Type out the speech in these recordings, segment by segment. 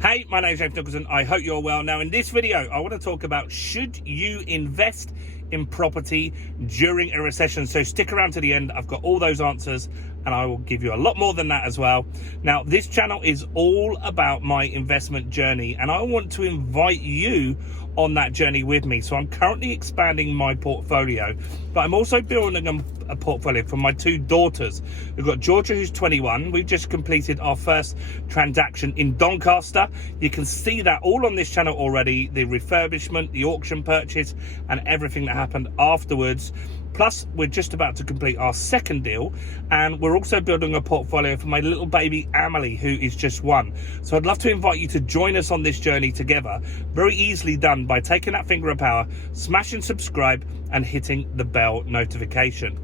Hey, my name is James Nicholson. I hope you're well. Now, in this video, I want to talk about should you invest in property during a recession? So stick around to the end. I've got all those answers and I will give you a lot more than that as well. Now, this channel is all about my investment journey and I want to invite you on that journey with me. So I'm currently expanding my portfolio, but I'm also building a portfolio for my two daughters. We've got Georgia, who's 21. We've just completed our first transaction in Doncaster. You can see that all on this channel already, the refurbishment, the auction purchase, and everything that happened afterwards. Plus, we're just about to complete our second deal, and we're also building a portfolio for my little baby Amelie, who is just 1. So I'd love to invite you to join us on this journey together. Very easily done by taking that finger of power, smashing subscribe, and hitting the bell notification.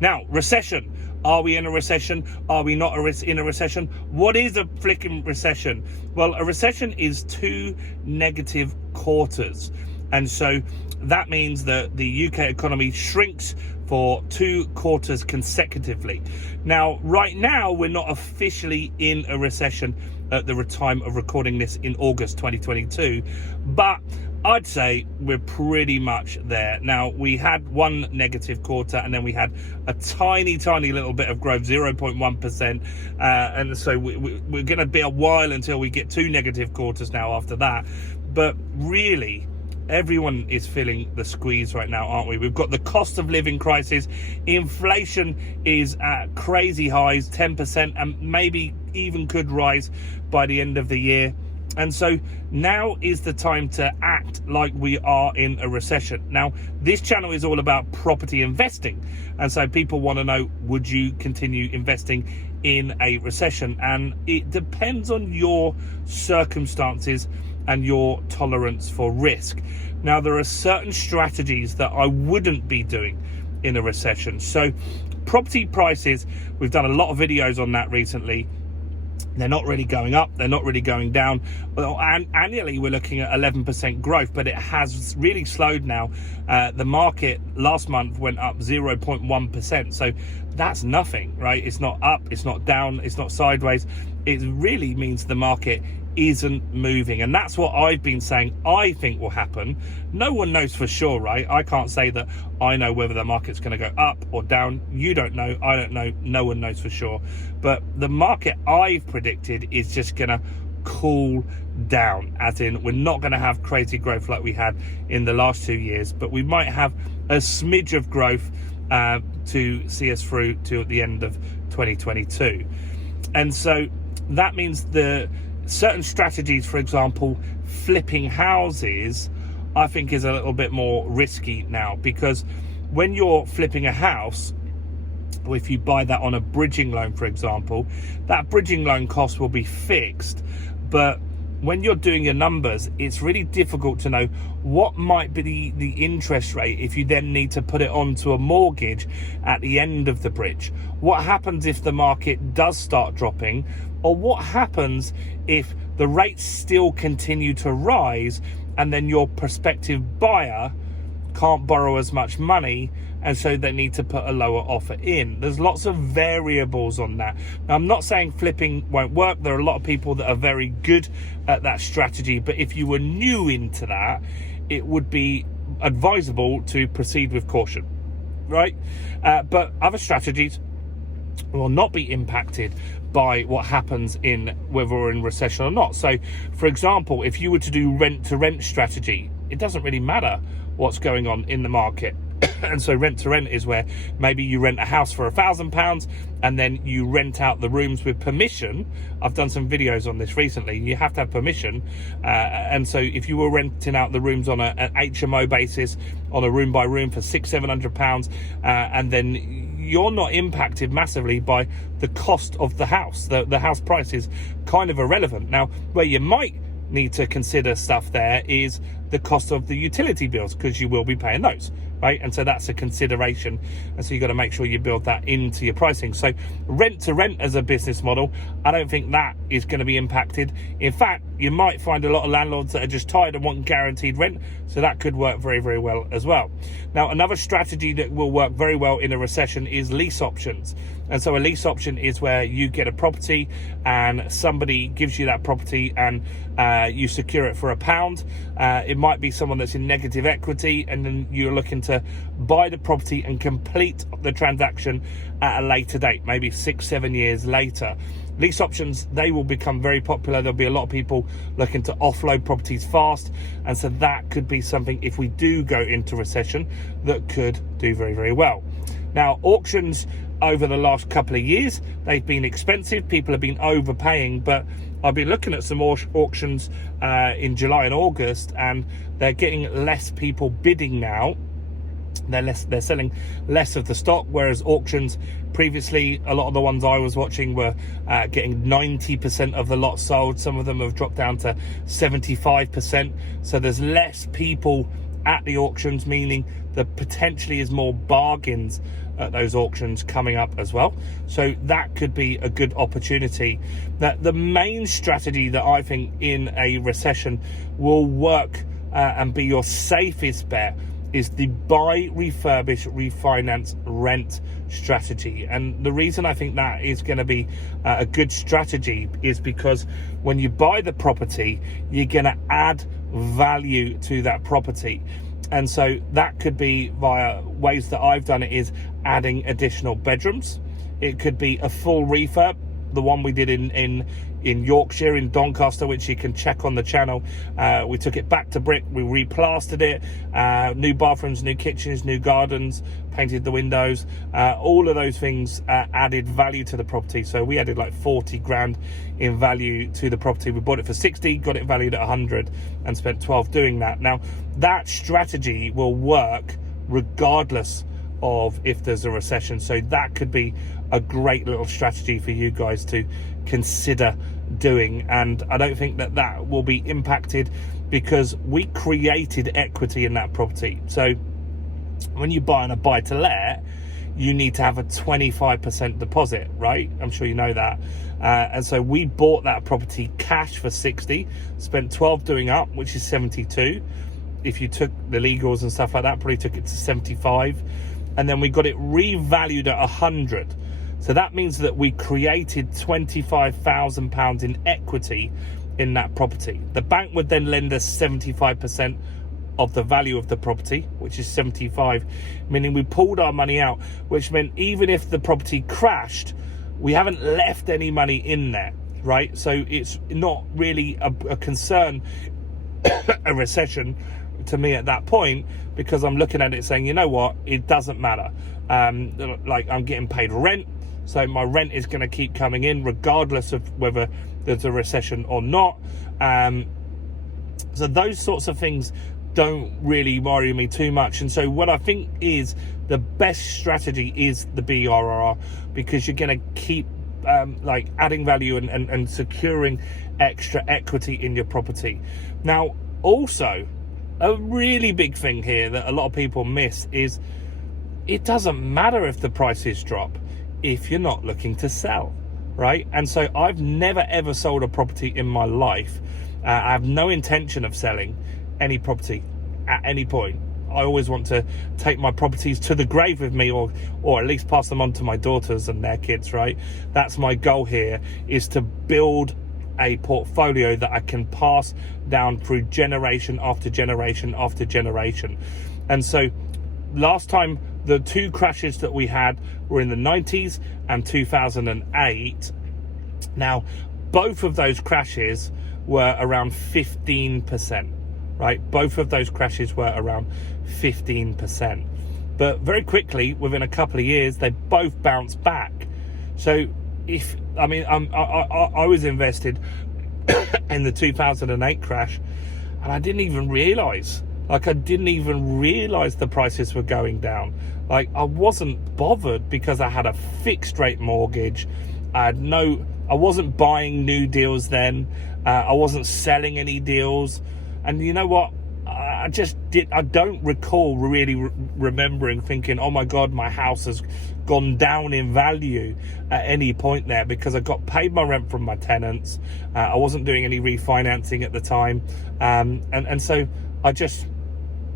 Now, recession. Are we in a recession? Are we not in a recession? What is a flicking recession? Well, a recession is 2 negative quarters. And so that means that the UK economy shrinks for 2 quarters consecutively. Now, right now, we're not officially in a recession at the time of recording this in August 2022, but I'd say we're pretty much there. Now, we had 1 negative quarter and then we had a tiny little bit of growth, 0.1%. And so we're going to be a while until we get 2 negative quarters now after that. But really, everyone is feeling the squeeze right now, aren't we? We've got the cost of living crisis. Inflation is at crazy highs, 10%, and maybe even could rise by the end of the year. And so now is the time to act like we are in a recession. Now, this channel is all about property investing. And so people want to know, would you continue investing in a recession? And it depends on your circumstances and your tolerance for risk. Now, there are certain strategies that I wouldn't be doing in a recession. So property prices, we've done a lot of videos on that recently. They're not really going up, they're not really going down. Well, annually we're looking at 11% growth, but it has really slowed now. The market last month went up 0.1%, so that's nothing, right? It's not up, it's not down, it's not sideways. It really means the market isn't moving, and that's what I've been saying I think will happen. No one knows for sure, right? I can't say that I know whether the market's going to go up or down. You don't know, I don't know, no one knows for sure. But the market I've predicted is just going to cool down, as in we're not going to have crazy growth like we had in the last 2 years, but we might have a smidge of growth to see us through to the end of 2022. And so that means the certain strategies, for example, flipping houses, I think is a little bit more risky now, because when you're flipping a house, or if you buy that on a bridging loan, for example, that bridging loan cost will be fixed. But when you're doing your numbers, it's really difficult to know what might be the interest rate if you then need to put it onto a mortgage at the end of the bridge. What happens if the market does start dropping? Or what happens if the rates still continue to rise and then your prospective buyer can't borrow as much money, and so they need to put a lower offer in? There's lots of variables on that. Now, I'm not saying flipping won't work. There are a lot of people that are very good at that strategy, but if you were new into that, it would be advisable to proceed with caution, right? But other strategies will not be impacted by what happens in whether we're in recession or not. So, for example, if you were to do rent-to-rent strategy, it doesn't really matter what's going on in the market. And so rent-to-rent is where maybe you rent a house for £1,000 and then you rent out the rooms with permission. I've done some videos on this recently. You have to have permission. And so if you were renting out the rooms on an HMO basis, on a room by room for £600-700, and then you're not impacted massively by the cost of the house. The house price is kind of irrelevant. Now, where you might need to consider stuff there is the cost of the utility bills, because you will be paying those, right? And so that's a consideration, and so you've got to make sure you build that into your pricing. So rent to rent as a business model, I don't think that is going to be impacted. In fact, you might find a lot of landlords that are just tired and want guaranteed rent, so that could work very well as well. Now, another strategy that will work very well in a recession is lease options. And so a lease option is where you get a property and somebody gives you that property and you secure it for £1. It might be someone that's in negative equity, and then you're looking to buy the property and complete the transaction at a later date, maybe 6-7 years later. Lease options, they will become very popular. There'll be a lot of people looking to offload properties fast, and so that could be something, if we do go into recession, that could do very, very well. Now, auctions over the last couple of years, they've been expensive. People have been overpaying, but I've been looking at some auctions in July and August, and they're getting less people bidding now. They're selling less of the stock, whereas auctions previously, a lot of the ones I was watching were getting 90% of the lot sold. Some of them have dropped down to 75%. So there's less people at the auctions, meaning there potentially is more bargains at those auctions coming up as well. So that could be a good opportunity. That the main strategy that I think in a recession will work and be your safest bet is the buy, refurbish, refinance, rent strategy. And the reason I think that is going to be a good strategy is because when you buy the property, you're going to add value to that property. And so that could be via ways that I've done it, is adding additional bedrooms. It could be a full refurb. The one we did in Yorkshire, in Doncaster, which you can check on the channel. We took it back to brick, we replastered it, new bathrooms, new kitchens, new gardens, painted the windows. All of those things added value to the property. So we added like 40 grand in value to the property. We bought it for 60, got it valued at 100, and spent 12 doing that. Now, that strategy will work regardless of if there's a recession. So that could be a great little strategy for you guys to consider doing. And I don't think that that will be impacted because we created equity in that property. So when you buy on a buy to let, you need to have a 25% deposit, right? I'm sure you know that. And so we bought that property cash for 60, spent 12 doing up, which is 72. If you took the legals and stuff like that, probably took it to 75. And then we got it revalued at 100. So that means that we created £25,000 in equity in that property. The bank would then lend us 75% of the value of the property, which is 75, meaning we pulled our money out, which meant even if the property crashed, we haven't left any money in there, right? So it's not really a concern, a recession to me at that point, because I'm looking at it saying, you know what, it doesn't matter. Like, I'm getting paid rent, so my rent is going to keep coming in regardless of whether there's a recession or not. So those sorts of things don't really worry me too much. And so what I think is the best strategy is the BRRR, because you're going to keep like adding value and securing extra equity in your property. Now, also, a really big thing here that a lot of people miss is it doesn't matter if the prices drop if you're not looking to sell, right? And so I've never ever sold a property in my life. I have no intention of selling any property at any point. I always want to take my properties to the grave with me, or at least pass them on to my daughters and their kids, right? That's my goal here, is to build a portfolio that I can pass down through generation after generation after generation. And so last time, the two crashes that we had were in the 90s and 2008. Now, both of those crashes were around 15%, right? Both of those crashes were around 15%. But very quickly, within a couple of years, they both bounced back. So I was invested in the 2008 crash, and I didn't even realize the prices were going down. Like, I wasn't bothered because I had a fixed rate mortgage. I wasn't buying new deals then. I wasn't selling any deals. And you know what? I don't recall really remembering thinking, oh my God, my house has gone down in value at any point there, because I got paid my rent from my tenants. I wasn't doing any refinancing at the time. And so I just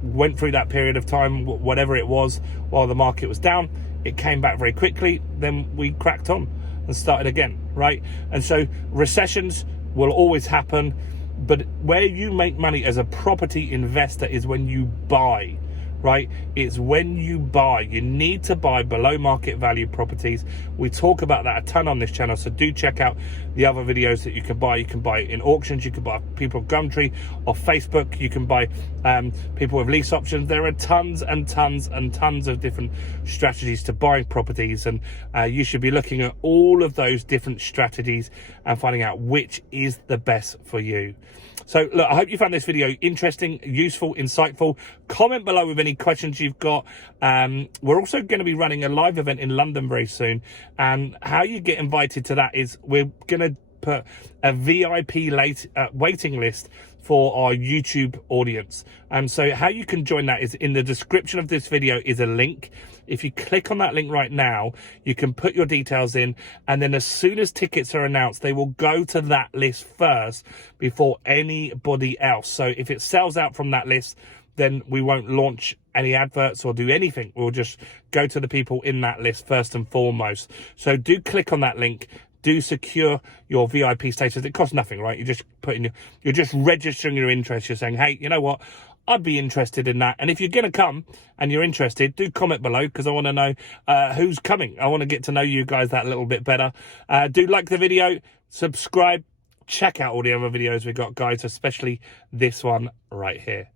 went through that period of time, whatever it was, while the market was down, it came back very quickly, then we cracked on and started again, right? And so recessions will always happen, but where you make money as a property investor is when you buy, right? It's when you buy. You need to buy below market value properties. We talk about that a ton on this channel, so do check out the other videos that you can buy. You can buy in auctions, you can buy people of Gumtree or Facebook, you can buy people with lease options. There are tons and tons and tons of different strategies to buying properties, and you should be looking at all of those different strategies and finding out which is the best for you. So look, I hope you found this video interesting, useful, insightful. Comment below with any questions you've got. We're also going to be running a live event in London very soon, and how you get invited to that is we're going to put a VIP waiting list for our YouTube audience. So how you can join that is in the description of this video is a link. If you click on that link right now, you can put your details in, and then as soon as tickets are announced, they will go to that list first before anybody else. So if it sells out from that list, then we won't launch any adverts or do anything. We'll just go to the people in that list first and foremost. So do click on that link. Do secure your VIP status. It costs nothing, right? You're just you're just registering your interest. You're saying, hey, you know what? I'd be interested in that. And if you're going to come and you're interested, do comment below, because I want to know who's coming. I want to get to know you guys that little bit better. Do like the video, subscribe, check out all the other videos we've got, guys, especially this one right here.